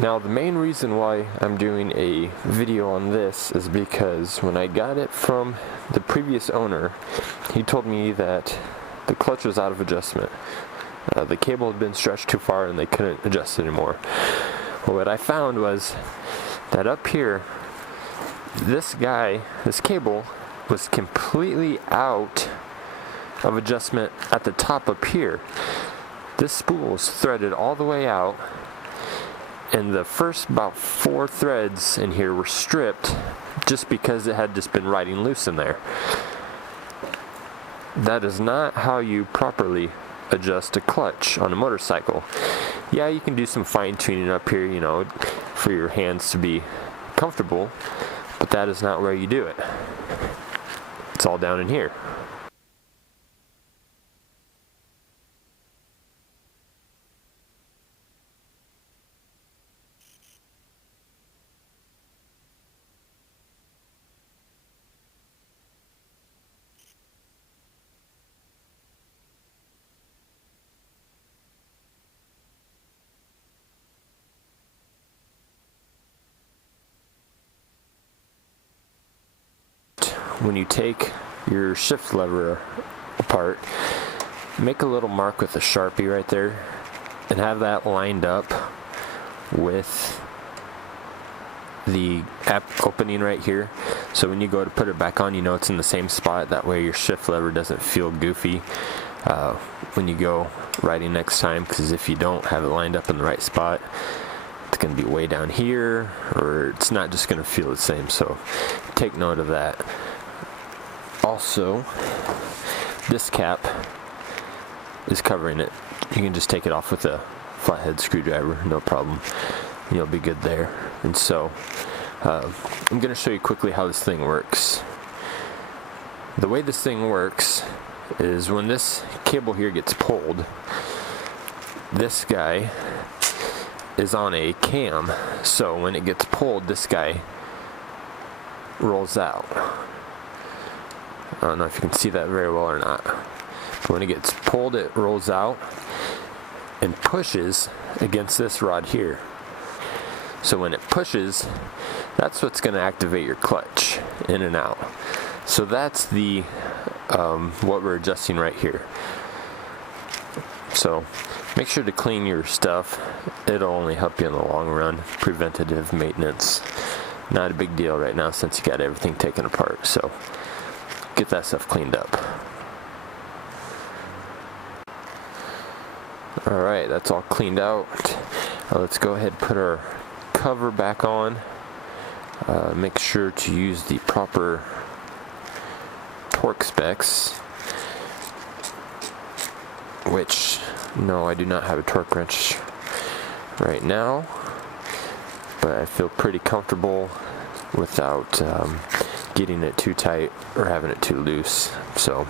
Now the main reason why I'm doing a video on this is because when I got it from the previous owner, he told me that the clutch was out of adjustment. The cable had been stretched too far and they couldn't adjust it anymore. Well, what I found was that up here, this cable was completely out of adjustment at the top up here. This spool was threaded all the way out, and the first about 4 threads in here were stripped just because it had just been riding loose in there. That is not how you properly adjust a clutch on a motorcycle. Yeah, you can do some fine tuning up here, you know, for your hands to be comfortable, but that is not where you do it. It's all down in here. When you take your shift lever apart, make a little mark with a Sharpie right there and have that lined up with the opening right here. So when you go to put it back on, you know it's in the same spot. That way your shift lever doesn't feel goofy when you go riding next time, because if you don't have it lined up in the right spot, it's going to be way down here, or it's not just going to feel the same. So take note of that. Also, this cap is covering it. You can just take it off with a flathead screwdriver, no problem. You'll be good there. And so, I'm going to show you quickly how this thing works. The way this thing works is when this cable here gets pulled, this guy is on a cam. So when it gets pulled, this guy rolls out. I don't know if you can see that very well or not. But when it gets pulled, it rolls out and pushes against this rod here. So when it pushes, that's what's going to activate your clutch in and out. So that's the what we're adjusting right here. So make sure to clean your stuff. It'll only help you in the long run. Preventative maintenance, not a big deal right now since you got everything taken apart. So get that stuff cleaned up. Alright, that's all cleaned out. Let's go ahead and put our cover back on. Make sure to use the proper torque specs, which, no, I do not have a torque wrench right now, but I feel pretty comfortable without getting it too tight or having it too loose. So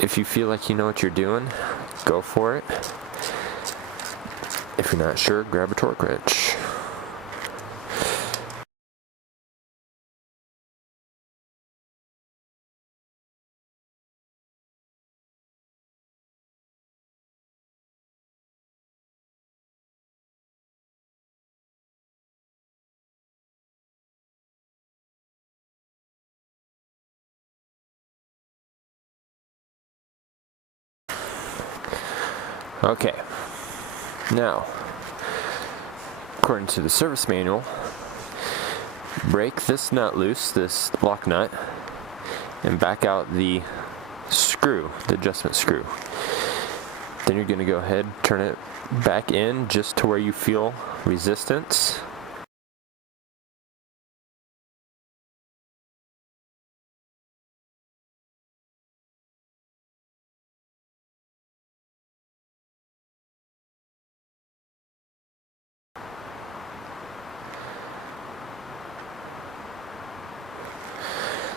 if you feel like you know what you're doing, go for it. If you're not sure, grab a torque wrench. Okay, now, according to the service manual, break this nut loose, this lock nut, and back out the screw, the adjustment screw. Then you're going to go ahead, turn it back in just to where you feel resistance.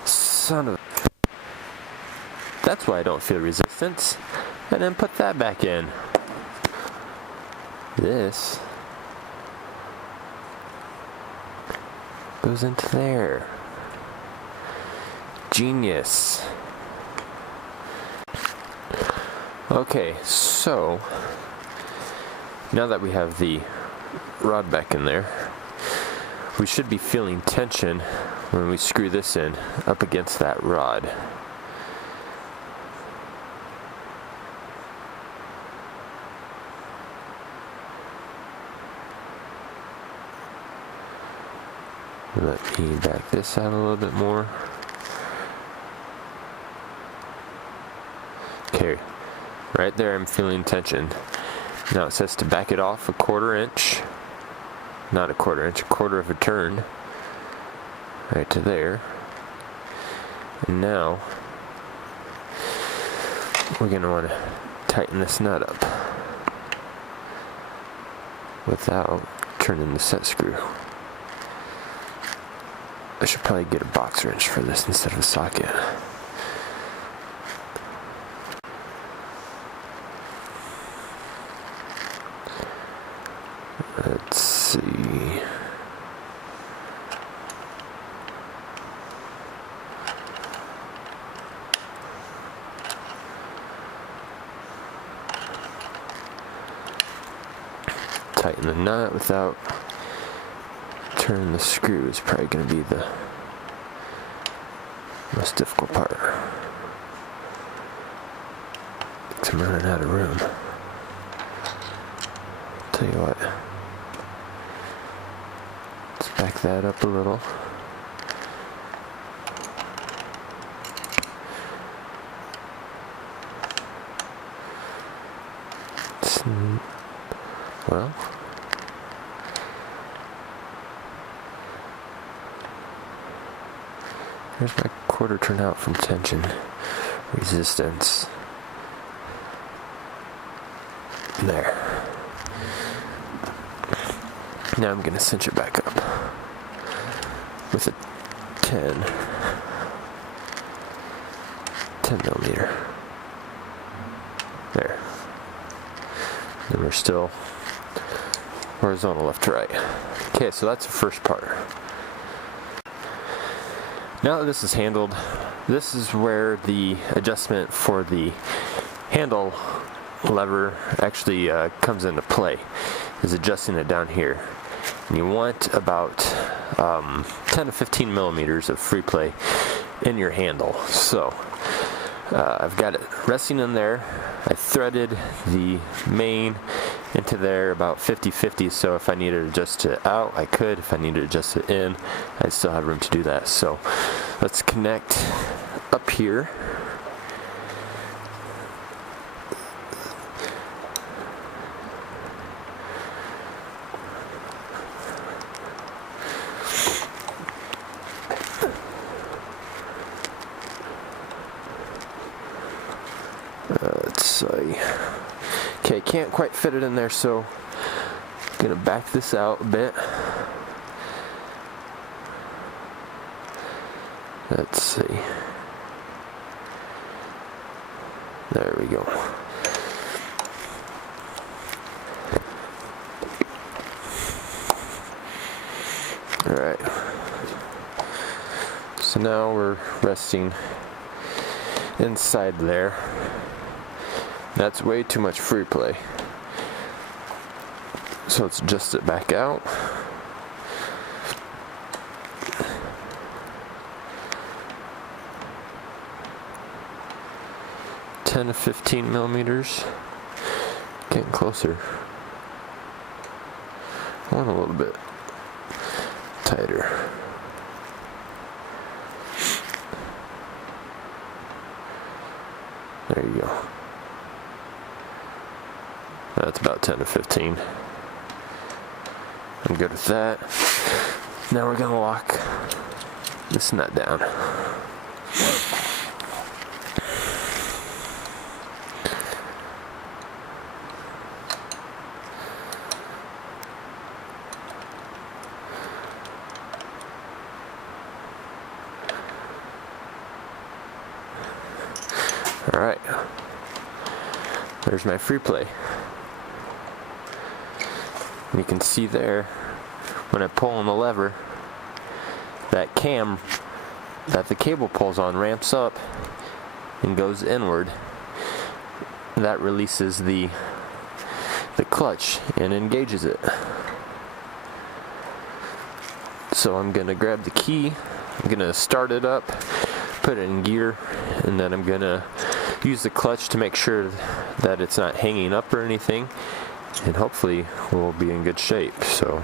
Son of a... That's why I don't feel resistance. And then put that back in. This goes into there. Genius. Okay, so now that we have the rod back in there, we should be feeling tension when we screw this in up against that rod. Let me back this out a little bit more. Okay, right there I'm feeling tension. Now it says to back it off a 1/4 inch. Not a 1/4 inch, a 1/4 of a turn. Right to there. And now we're going to want to tighten this nut up without turning the set screw. I should probably get a box wrench for this instead of a socket. Let's see. Tighten the nut without turning the screw is probably going to be the most difficult part. I'm running out of room. Tell you what. Let's back that up a little. Well, here's my 1/4 turn out from tension resistance. There. Now I'm going to cinch it back up with a 10 millimeter. There. And we're still horizontal left to right. Okay, so that's the first part. Now that this is handled, this is where the adjustment for the handle lever actually comes into play, is adjusting it down here. And you want about 10 to 15 millimeters of free play in your handle. So I've got it resting in there. I threaded the main into there about 50-50, so if I needed to adjust it out, I could. If I needed to adjust it in, I'd still have room to do that. So let's connect up here. Let's see. Okay, can't quite fit it in there, so I'm gonna back this out a bit. Let's see. There we go. Alright. So now we're resting inside there. That's way too much free play. So let's adjust it back out. (10 to 15 millimeters). Getting closer. I want a little bit tighter. There you go. That's about 10 to 15. I'm good with that. Now we're going to lock this nut down. Alright. There's my free play. You can see there, when I pull on the lever, that cam that the cable pulls on ramps up and goes inward. That releases the clutch and engages it. So I'm gonna grab the key, I'm gonna start it up, put it in gear, and then I'm gonna use the clutch to make sure that it's not hanging up or anything, and hopefully we'll be in good shape. So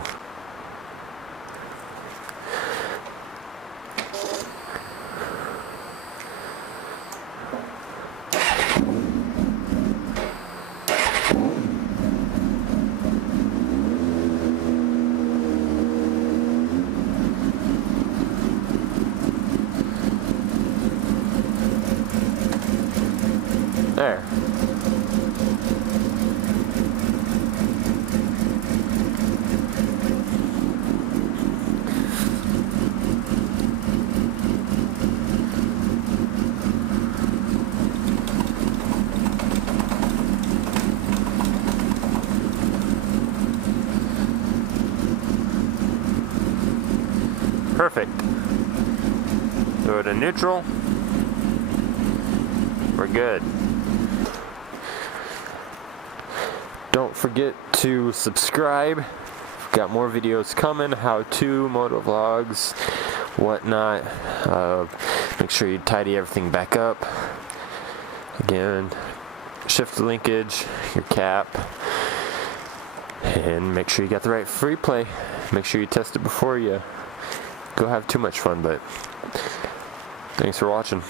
there. Perfect. Throw it in neutral. We're good. Don't forget to subscribe. Got more videos coming, how-to, moto vlogs, whatnot. Make sure you tidy everything back up. Again, shift the linkage, your cap, and make sure you got the right free play. Make sure you test it before you go have too much fun, but thanks for watching.